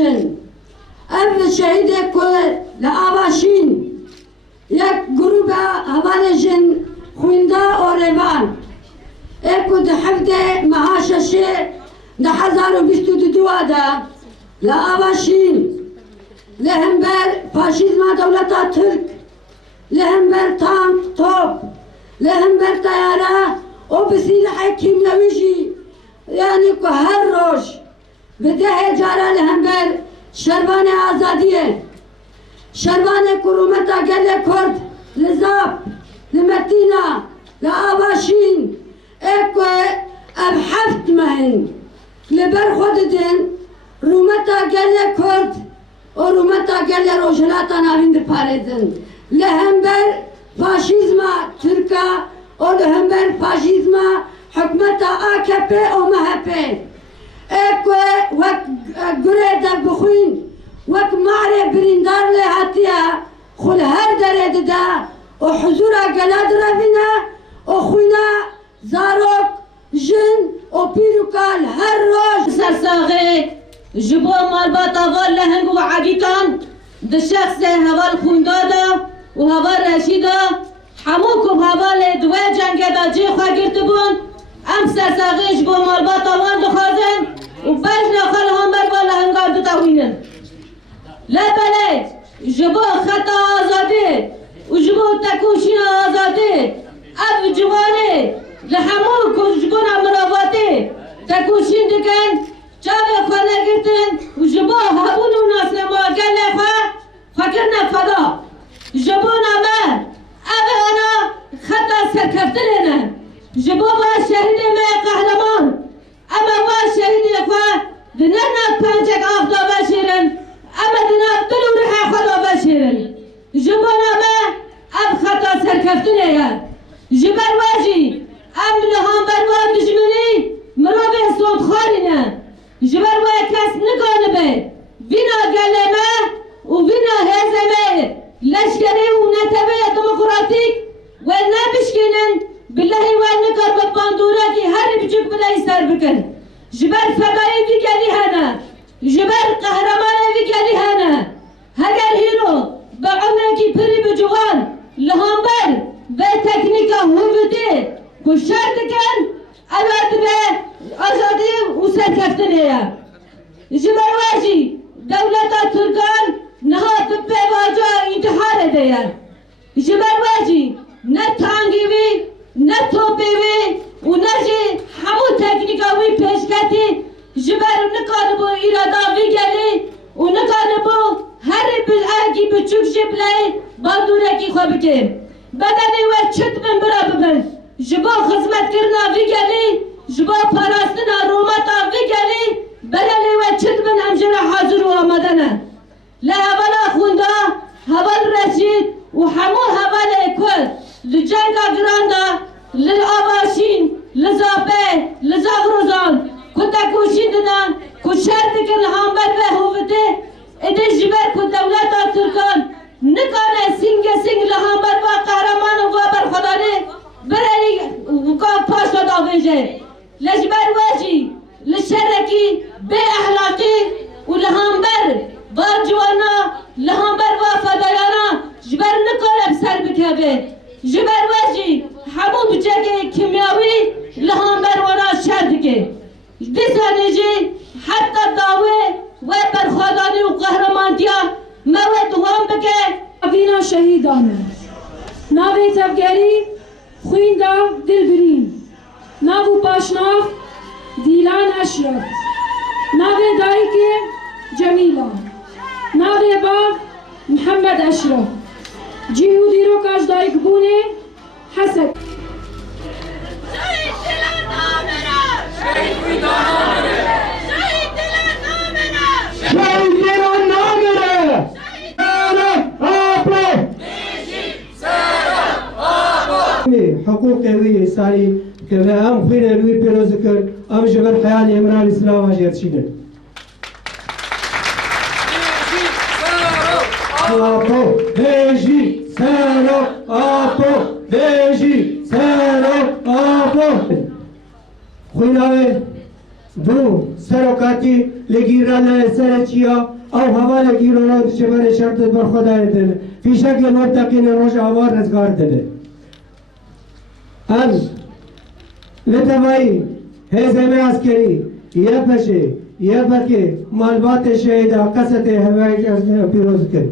جن اف شهید کو لآواشین یک گروه هوان جن خوینده اوریوان اکو ده حفظه معاششه ده 1022 ده لآواشین لهمبر فاشیزم دولتا ترک لهمبر تانک توپ لهمبر طیاره و بسلاح کیمیاویشی یعنی که هر روز به 10,000 لهمبر شربان آزادیه شربان کرومتا گل کرد لزاب لمتینا لآواشین اکو اب حفت مهن لبر خوددن رومتا گل کرد و رومتا گل روشلاتا ناوین ده پاریدن لهمبر فاشیزم ترکا و لهمبر فاشیزم حکمت AKP و MHP اکو وک گره ده بخوین وک معره بریندار لی هاتیه خل هر دره ده و حضورا گلاد روینه و خوینه زاروک جن و پیروکال هر روز سرساغه جبو مالبات اول لهنگ و عگیتان ده شخص هوال خوندادا و هوال رشیدا هموکم هوال دوه جنگ دا جی خواه گرته بون ام سرساغه جبو مالبات اول دخوازن و بج نخل هم بر لهنگار دو تاوینن لبله جبو خطا آزاده و جبو تکوشین آزاده اب جوانه لحمو کشگون مراواته تکوشین دکن چاوه خانه گرتن و جبو هبون و ناس نما گل فکر نفدا جبو نامه اب انا خطا سرکفتنه جبو با شهید ما قهرمان اما با شهید خواه دننا پنجک آفدا بشیرن اما دنا دلو رحا خدا بشیرن جبو نامه اب خطا سرکفتنه یا جبر واجی ام لهم بروا دشمنی مروه صوت خارینه جبر وای کس نگانه به وینا گلمه و وینا هزمه لشکری و نتبه دموکراتیک و نبشکنن بالله و نکار بباندورا کی هر بچوک بلای سر بکن جبر فدایی وی گلی هنه جبر قهرمان وی گلی هنه هگر هیرو به عمر کی پری بجوان لهم بر و تکنیکا هوده کشار دکن الوقت به آزادی و سرکفتنه یا جبر واجی دولتا ترکان نهاد به واجه انتحار ده یا جبر واجی نه تانگی وی نه توپی وی و نه جی همو تکنیکا وی پیشکتی جبر نکانه بو ایرادا وی گلی و نکانه بو هر بلعگی بچوک جبلای باندوره کی خواه بکیم بدنی و چت من برا ببن جبا خدمت کرنا وی گلی جبا پاراستنا رومتا وی گلی بللی و چت من همجرا حاضر و آمدنه لحوالا خوندا حوال رشید و همو حوال اکل لجنگا گراندا للآباشین لزابه لزاغروزان کتا کوشیدنا کشر دکن همبر به هوته اده جبر که دولتا ترکان نکانه سنگ لهامبر و قهرمان و بر خدانه برای وکا پاش دادا ویجه لجبر واجی لشرکی به احلاقی و لهامبر و جوانا لهامبر و فدایانا جبر نکانه بسر بکبه جبر واجی همو بچه کیمیاوی لهامبر وانا شردکه دیسانه جی حتی داوه و برخوادانی و قهرمان دیا موت هم بکه وینا شهیدانه ناوی تفگری خویندا دلبرین ناو پاشناف دیلان اشرف ناوی دایک جمیلا ناوی باغ محمد اشرف جیهو دیرو کاش دایک بونه حسد شهید دلان نامره شهید دلان نامره شهید دلان نامره حقوق وی ساری که هم خوینه روی پیروز کرد هم جبر خیال امران اسلام هاجر چیدن آپو بیجی سرو آپو بیجی سرو آپو خوینه دو سرکاتی لگیران سرچیا او هوا لگیران شبر شرط بر خدای دل فیشک مرتقین روش هوا رزگار دل از لطفایی هزمه عسکری یا پشه یا بکه معلومات شهیده قصد هوایی پیروز کرد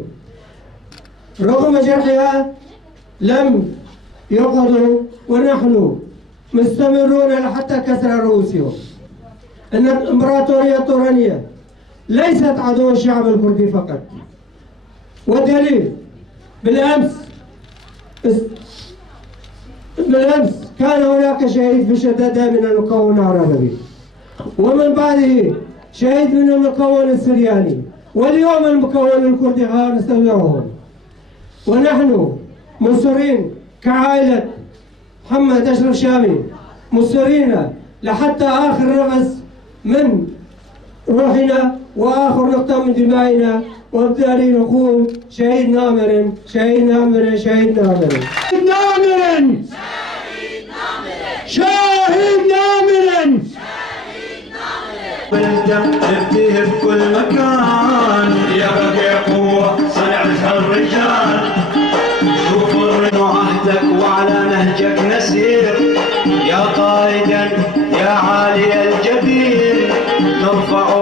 رغم جرحها لم يقضوا ونحن مستمرون حتى كسر رؤوسهم ان الامبراطوريه الطورانيه ليست عدو الشعب الكردي فقط والدليل بالامس كان هناك شهيد في شدادة من المكون العربي ومن بعده شهيد من المكون السرياني واليوم المكون الكردي ها نستودعهم ونحن مصرين كعائلة محمد أشرف شامي مصرين لحتى آخر نفس من روحنا وآخر نقطة من دمائنا وبالتالي نقول شهيد نامر شهيد نامر شهيد نامر شهيد نامر شهيد نامر بالدم نبديه بكل مكان يا بقي قوة صنعتها الرجال شوف عهدك وعلى نهجك نسير يا قائدا يا عالي الجبين نرفع